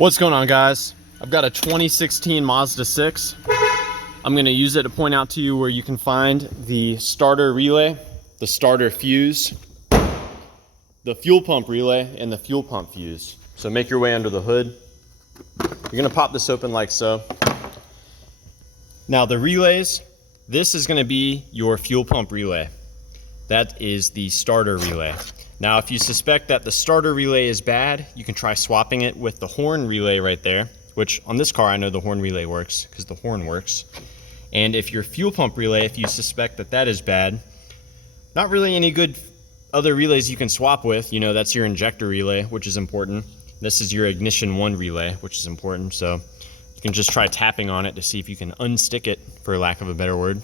What's going on, guys? I've got a 2016 Mazda 6. I'm going to use it to point out to you where you can find the starter relay, the starter fuse, the fuel pump relay, and the fuel pump fuse. So make your way under the hood. You're going to pop this open like so. Now the relays, this is going to be your fuel pump relay. That is the starter relay. Now, if you suspect that the starter relay is bad, you can try swapping it with the horn relay right there, which on this car, I know the horn relay works because the horn works. And if your fuel pump relay, if you suspect that that is bad, not really any good other relays you can swap with. You know, that's your injector relay, which is important. This is your ignition 1 relay, which is important. So you can just try tapping on it to see if you can unstick it, for lack of a better word.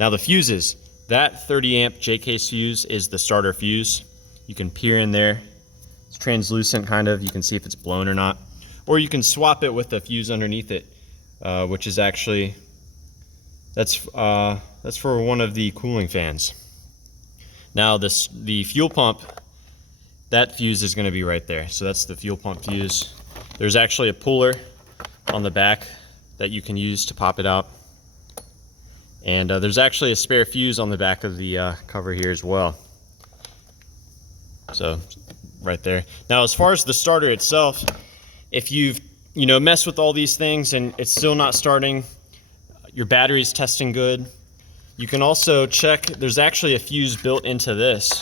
Now the fuses, that 30 amp J-case fuse is the starter fuse. You can peer in there. It's translucent kind of. You can see if it's blown or not. Or you can swap it with the fuse underneath it, which is actually, that's for one of the cooling fans. Now the fuel pump, that fuse is going to be right there. So that's the fuel pump fuse. There's actually a puller on the back that you can use to pop it out. And there's actually a spare fuse on the back of the cover here as well. So right there. Now, as far as the starter itself, if you've messed with all these things and it's still not starting, your battery's testing good, you can also check. There's actually a fuse built into this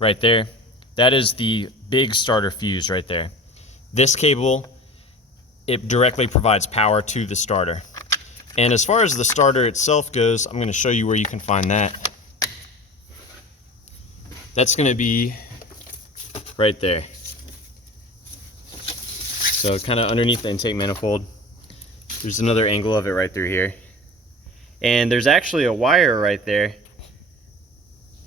right there. That is the big starter fuse right there. This cable, it directly provides power to the starter. And as far as the starter itself goes, I'm going to show you where you can find that. That's going to be right there. So kind of underneath the intake manifold. There's another angle of it right through here. And there's actually a wire right there.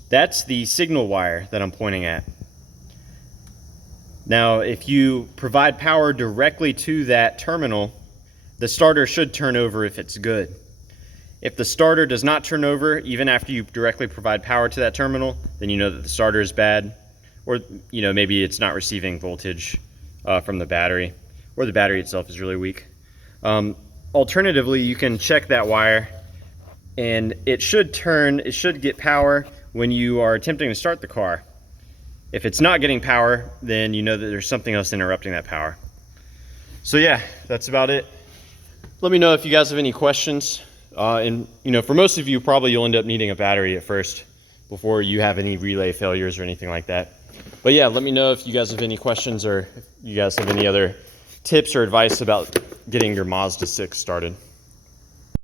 That's the signal wire that I'm pointing at. Now, if you provide power directly to that terminal, the starter should turn over if it's good. If the starter does not turn over, even after you directly provide power to that terminal, then you know that the starter is bad, or maybe it's not receiving voltage from the battery, or the battery itself is really weak. Alternatively, you can check that wire, and it should get power when you are attempting to start the car. If it's not getting power, then you know that there's something else interrupting that power. So yeah, that's about it. Let me know if you guys have any questions. And for most of you, probably you'll end up needing a battery at first before you have any relay failures or anything like that. But yeah, let me know if you guys have any questions or if you guys have any other tips or advice about getting your Mazda 6 started.